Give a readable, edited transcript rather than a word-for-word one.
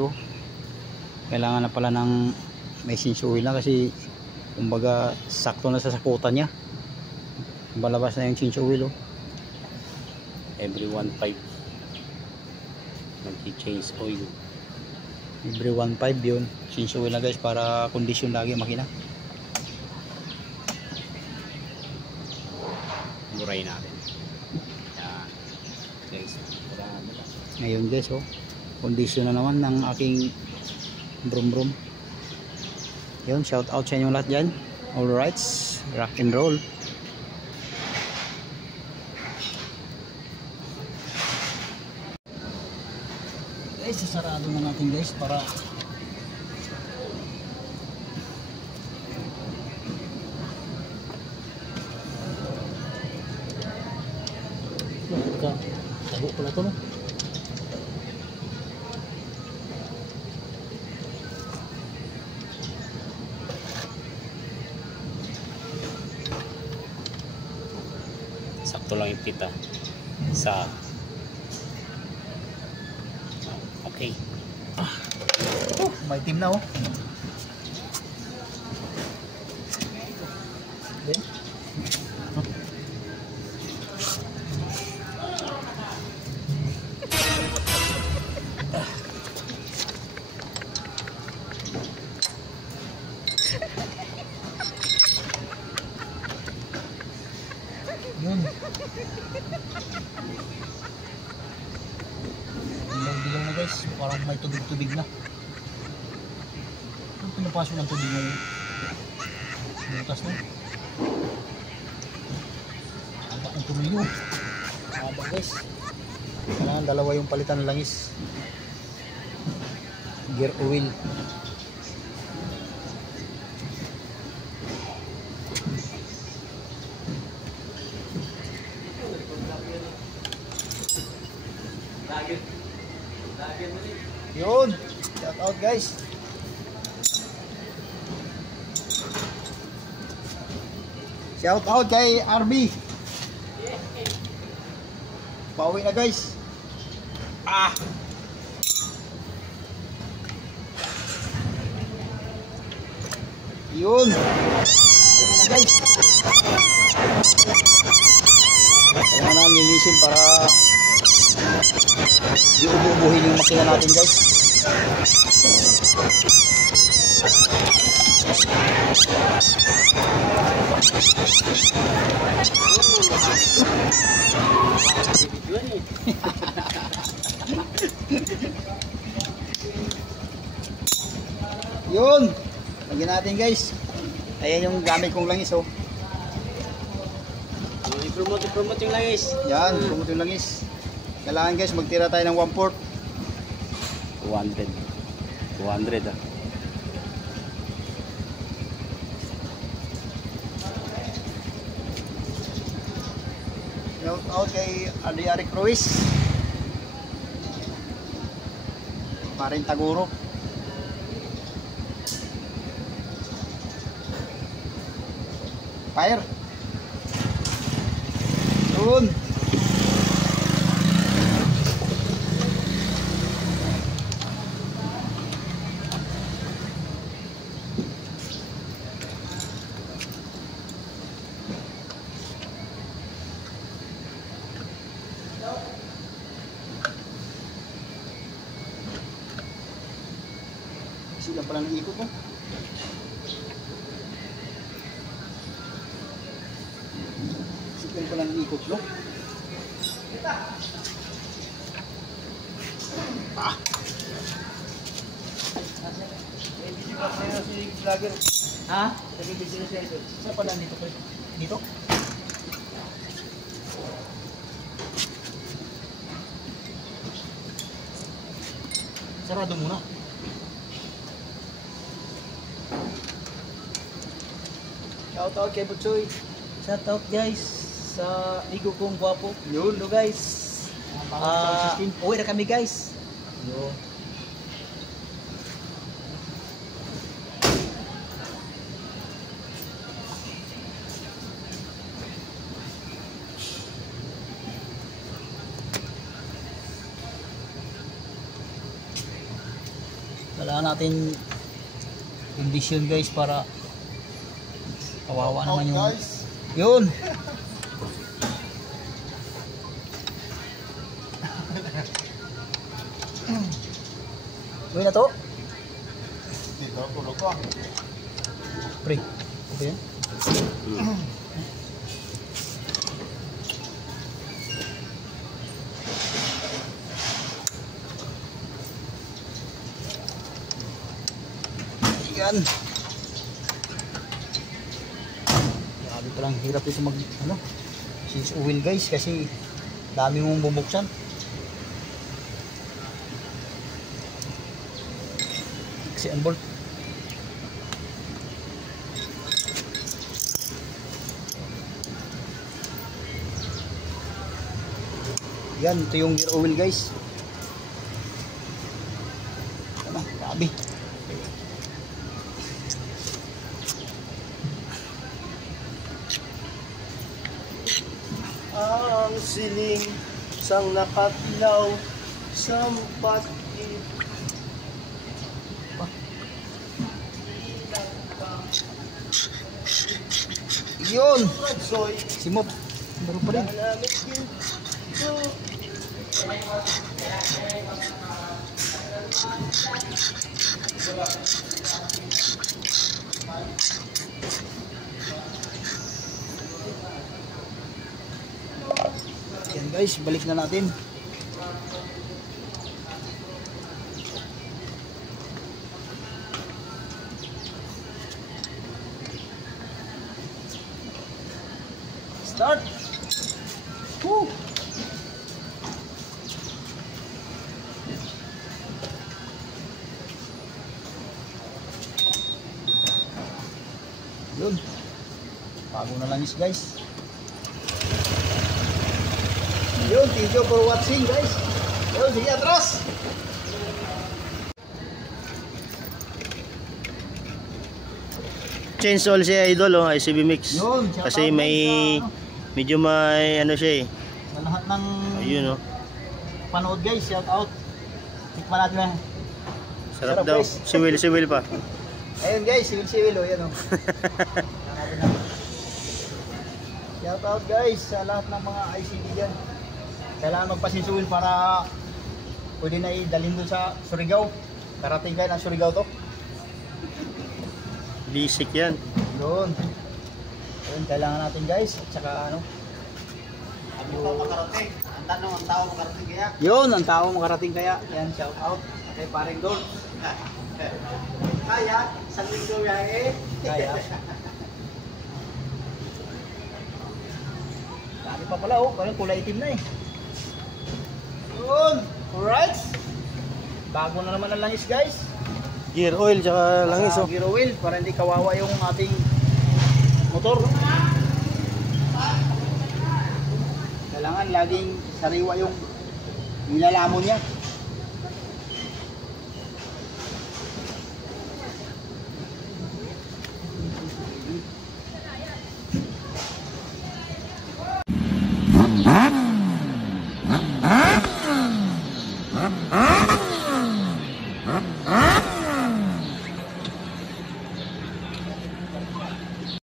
oh. Kailangan na pala ng may sinsuhin lang kasi kumbaga sakto na sa sakutan niya. Balabas na yung change oil oh. Every 1.5 nag-change oil. Every 1.5 yun. Change oil na guys para kondisyon lagi ang makina. Muray natin. Yan. Guys, Ngayon guys oh. Kondisyon na naman ng aking brum brum. Yun, shout out sa inyong lahat dyan. Alright, rock and roll. Guys, sasarado na natin guys para tago pala ito no. sakto lang yung kita sa okay. May team na oh. Okay. Yun. Bilang na guys, parang may tubig-tubig na. Ang pinapasok ng tubig yung butas na. Haba ang tumino. Haba guys. Kailangan dalawa yung palitan ng langis. Gear oil. Yun, shout out guys. Shout out kay RB. Pauwi na guys. Yun. Yun na guys. Kailangan namin linisin para di ububuhin yung makina natin guys. Yun, lagyan natin guys. Ayan yung gamit kong langis oh. I-promote yung langis. Yan, promote yung langis. Kailangan guys magtira tayo ng 1/4. 200 ah. Shout out kay Aliari Cruz. Paring Taguro. Fire. Yun. Sila pala ng ikot mo. Sila pala ng ikot no. Ha? Saan pala dito? Dito? Sarado muna. Shout out kay Butchoy. Shout out guys sa ligo kong gwapo. Yun. Hello guys. Uwi na kami guys. Yo. kailangan natin condition guys para kawawa naman yung yun. Uy na to. Dito, tulog ko. Pre. Ito yan. Yan. Grabe palang hirap ito mag ano. Since oil guys kasi dami mong bubuksan. Kasi on board. Yan, ito yung gear oil guys. Ano, grabe. Ang siling sang nakatilaw sa pati. Yun! Soy, Simot. Baro pa rin. nalamit yun. Yan guys, balik na natin. Start! Woo! Yun. Bago na lang guys. Yun, thank you for watching guys. Yun, sige atras. Change all si Idol, oh, ICB Mix. Yun, shout Kasi out may guys medyo may ano siya eh. sa lahat ng Ayun oh. panood guys, shout out. Tikman natin na. Sarap Sarap, daw. guys. Siwil pa. Ayun guys, siwil-siwil oh, yan oh. Shout out guys sa lahat ng mga ICD dyan. Kailangan magpasisuwil para pwede na idalhin doon sa Surigao. Karating kayo ng Surigao to. Basic yan. Yun. Yun, kailangan natin guys. At saka ano. Makarating. Ang tanong, ang tao makarating kaya? Yun, ang tao makarating kaya. Yan, shout out. Kay paring Dol. Kaya, sa linggo yan eh. Kaya. Dami pa pala oh. Parang kulay itim na eh. Yun. Alright. Bago na naman ang langis guys. Gear oil tsaka langis oh. Gear oil para hindi kawawa yung ating motor. Kailangan laging sariwa yung nilalamon niya.